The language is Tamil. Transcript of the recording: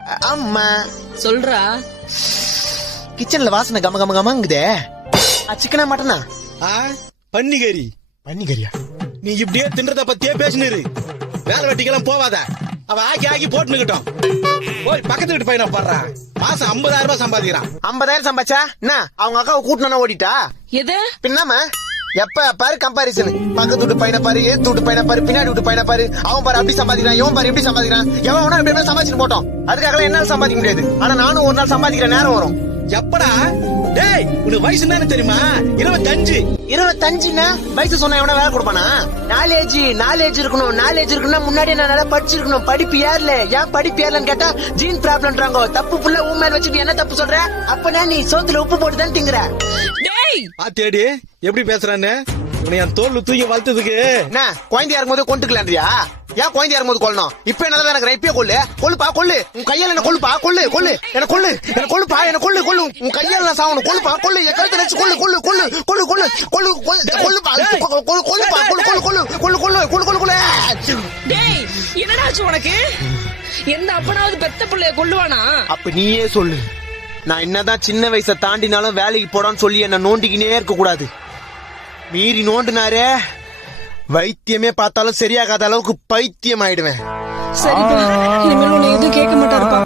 அம்மா சொல்றா. கிச்சன்ல வாசனை கம கம கமங்குதே. சிக்கனா மட்டனா? பன்னிகறி. பன்னிகறியா? நீ இப்படியே தின்றத பத்தியே பேசினிரு. வேலை வெட்டிக்கெல்லாம் போவாத. அவ ஆக்கி ஆக்கி போட்டுக்கிட்டோம். போய் பக்கத்து வீட்டு பையனை பாடுறா. மாசம் 50,000 ரூபாய் சம்பாதிக்கிறான். 50,000 சம்பாச்சா என்ன அவங்க அக்காவை கூட்டணும் ஓடிட்டா? எது பின்னாம எப்ப பாரு கம்பாரிசன். பக்கத்து வீட்டு பையனை பாரு, ஏத்து வீட்டு பையனை பாரு, பின்னாடி வீட்டு பையனை பாரு. அவன் பாரு அப்படி சம்பாதிக்கிறான், இவன் பாரு எப்படி சம்பாதிக்கிறான். எவன் எப்படி சம்பாதிச்சு போட்டோம். அதுக்காக என்னால சம்பாதிக்க முடியாது. ஆனா நானும் ஒரு நாள் சம்பாதிக்கிற நேரம் வரும். எப்படா? டேய் உனக்கு வயசு என்ன தெரியுமா? 25. 25ன்னா வயசு சொன்ன எவனா வேலை கொடுப்பானா? நாலேஜ் இருக்கணும். முன்னாடி நான் நல்லா படிச்சிருக்கணும். படிப்பு ஏறல. ஏன் படிப்பு ஏறலன்னு கேட்டா ஜீன் ப்ராப்ளம்ன்றாங்க. தப்பு புள்ள ஊமேல் வச்சுட்டு என்ன தப்பு சொல்ற? அப்பனா நீ சோத்துல உப்பு போட்டு தான் திங்குற. தேடி எப்படி பேசுறான்னு உன்னை என் தோல்ல தூக்கி வளர்த்ததுக்கு என்ன குழந்தையா இருக்கும்போது கொண்டுக்கலான்றியா? ஏன் குழந்தையா இருக்கும்போது கொள்ளணும்? இப்ப என்னதான் எனக்கு இப்பயே கொல்லுப்பா கொல்லு. உன் கையால என்ன கொல்லுப்பா கொல்லு என்ன கொல்லுப்பா என்ன கொல்லு உன் கையால நான் சாவணும். கொல்லுப்பா கொல்லு என் கழுத்தை வச்சு கொல்லுப்பா. என்னடா உனக்கு? எந்த அப்பனாவது பெத்த பிள்ளைய கொல்லுவானா? அப்ப நீயே சொல்லு. நான் என்னதான் சின்ன வயசை தாண்டினாலும் வேலைக்கு போடான்னு சொல்லி என்ன நோண்டிக்கினே இருக்க கூடாது. மீறி நோண்டுனாரே வைத்தியமே பார்த்தாலும் சரியாகாத அளவுக்கு பைத்தியம் ஆயிடுவேன். சரிப்பா, இனிமேல் உன்னை எதுவும் கேட்க மாட்டாருப்பா.